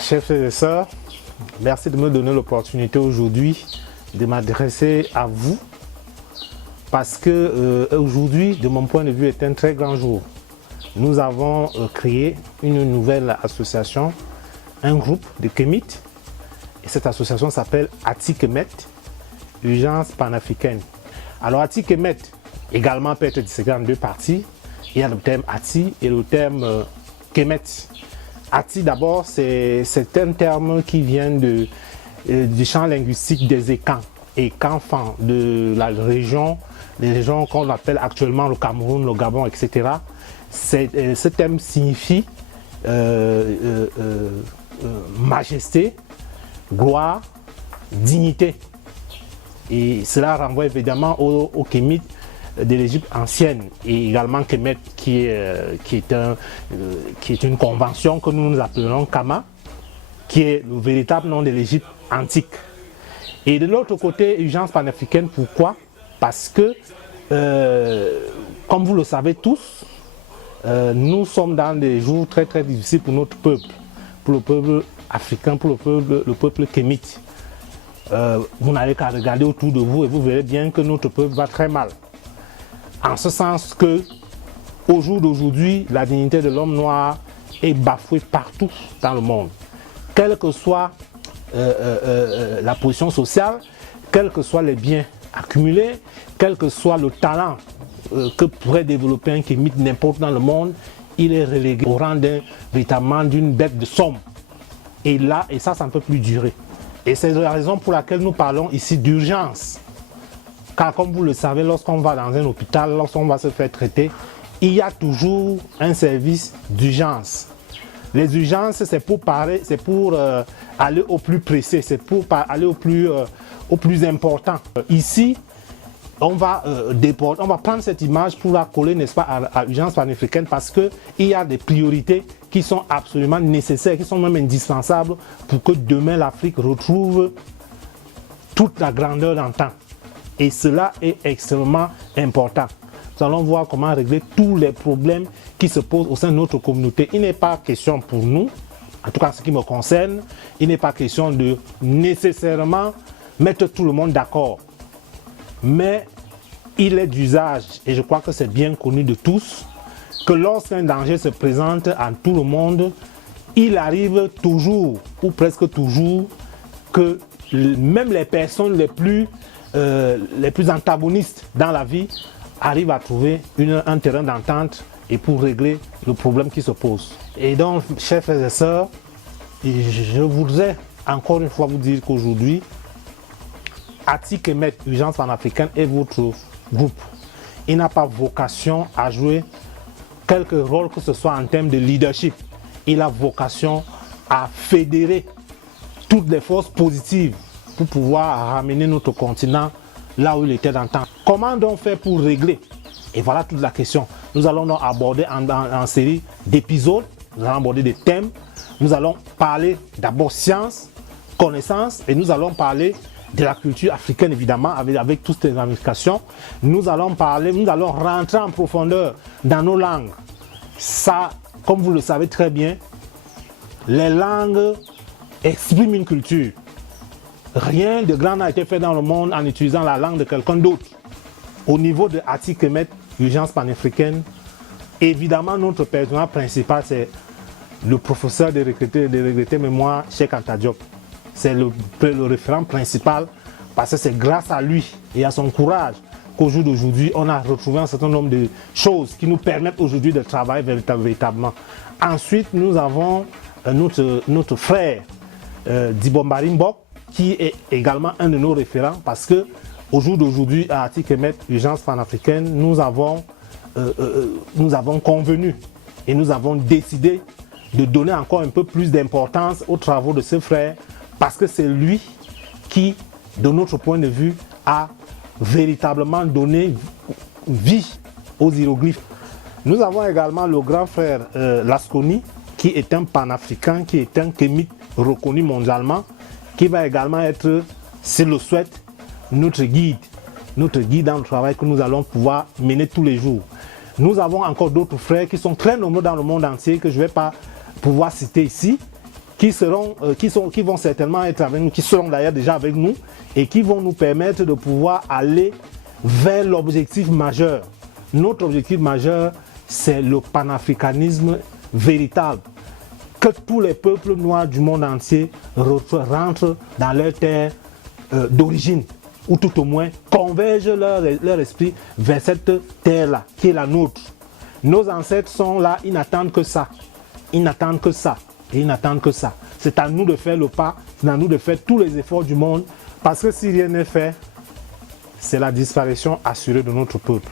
Chers frères et sœurs, merci de me donner l'opportunité aujourd'hui de m'adresser à vous parce que aujourd'hui, de mon point de vue, est un très grand jour. Nous avons créé une nouvelle association, un groupe de Kémites, et cette association s'appelle Ati-Kemet, Urgence panafricaine. Alors Ati-Kemet également peut être disséqué en deux parties. Il y a le terme Ati et le terme Kemet. Ati d'abord, c'est un terme qui vient du champ linguistique des Ekans, Ekans de la région, les régions qu'on appelle actuellement le Cameroun, le Gabon, etc. Ce terme signifie majesté, gloire, dignité. Et cela renvoie évidemment aux Kémites de l'Égypte ancienne et également Kemet qui est une convention que nous appelons Kama, qui est le véritable nom de l'Égypte antique. Et de l'autre côté, urgence panafricaine, pourquoi? Parce que, comme vous le savez tous, nous sommes dans des jours très très difficiles pour notre peuple, pour le peuple africain, pour le peuple kémite. Vous n'avez qu'à regarder autour de vous et vous verrez bien que notre peuple va très mal. En ce sens que, au jour d'aujourd'hui, la dignité de l'homme noir est bafouée partout dans le monde. Quelle que soit la position sociale, quels que soient les biens accumulés, quel que soit le talent que pourrait développer un kémite n'importe dans le monde, il est relégué au rang véritablement d'une bête de somme. Et là, ça ne peut plus durer. Et c'est la raison pour laquelle nous parlons ici d'urgence. Car comme vous le savez, lorsqu'on va dans un hôpital, lorsqu'on va se faire traiter, il y a toujours un service d'urgence. Les urgences, c'est pour aller au plus pressé, c'est pour aller au plus important. Ici, on va prendre cette image pour la coller, n'est-ce pas, à l'urgence panafricaine parce qu'il y a des priorités qui sont absolument nécessaires, qui sont même indispensables pour que demain l'Afrique retrouve toute la grandeur d'antan. Et cela est extrêmement important. Nous allons voir comment régler tous les problèmes qui se posent au sein de notre communauté. Il n'est pas question pour nous, en tout cas en ce qui me concerne, il n'est pas question de nécessairement mettre tout le monde d'accord. Mais il est d'usage, et je crois que c'est bien connu de tous, que lorsqu'un danger se présente à tout le monde, il arrive toujours, ou presque toujours, que même les personnes les plus antagonistes dans la vie arrivent à trouver un terrain d'entente et pour régler le problème qui se pose. Et donc, chers frères et sœurs, je voudrais encore une fois vous dire qu'aujourd'hui, Ati-Kemet, Urgence panafricaine, est votre groupe. Il n'a pas vocation à jouer quelque rôle que ce soit en termes de leadership. Il a vocation à fédérer toutes les forces positives pour pouvoir ramener notre continent là où il était d'antan. Comment donc faire pour régler? Et voilà toute la question. Nous allons donc aborder en série d'épisodes, nous allons aborder des thèmes, nous allons parler d'abord science, connaissance, et nous allons parler de la culture africaine évidemment avec toutes les ramifications. Nous allons rentrer en profondeur dans nos langues. Ça, comme vous le savez très bien, les langues expriment une culture. Rien de grand n'a été fait dans le monde en utilisant la langue de quelqu'un d'autre. Au niveau de Ati-Kemet, urgence panafricaine, évidemment notre personnage principal c'est le professeur de regretté mémoire Cheikh Anta Diop. C'est le référent principal parce que c'est grâce à lui et à son courage qu'au jour d'aujourd'hui on a retrouvé un certain nombre de choses qui nous permettent aujourd'hui de travailler véritablement. Ensuite nous avons notre frère Dibombari Mbok, qui est également un de nos référents parce que au jour d'aujourd'hui à Ati-Kemet, urgence panafricaine, nous avons convenu et nous avons décidé de donner encore un peu plus d'importance aux travaux de ce frère parce que c'est lui qui, de notre point de vue, a véritablement donné vie aux hiéroglyphes. Nous avons également le grand frère Laskoni, qui est un panafricain, qui est un kémite reconnu mondialement, qui va également être, s'il le souhaite, notre guide dans le travail que nous allons pouvoir mener tous les jours. Nous avons encore d'autres frères qui sont très nombreux dans le monde entier que je ne vais pas pouvoir citer ici, qui vont certainement être avec nous, qui seront d'ailleurs déjà avec nous et qui vont nous permettre de pouvoir aller vers l'objectif majeur. Notre objectif majeur, c'est le panafricanisme véritable. Que tous les peuples noirs du monde entier rentrent dans leur terre d'origine, ou tout au moins convergent leur esprit vers cette terre-là, qui est la nôtre. Nos ancêtres sont là, ils n'attendent que ça. Ils n'attendent que ça. Et ils n'attendent que ça. C'est à nous de faire le pas, c'est à nous de faire tous les efforts du monde, parce que si rien n'est fait, c'est la disparition assurée de notre peuple.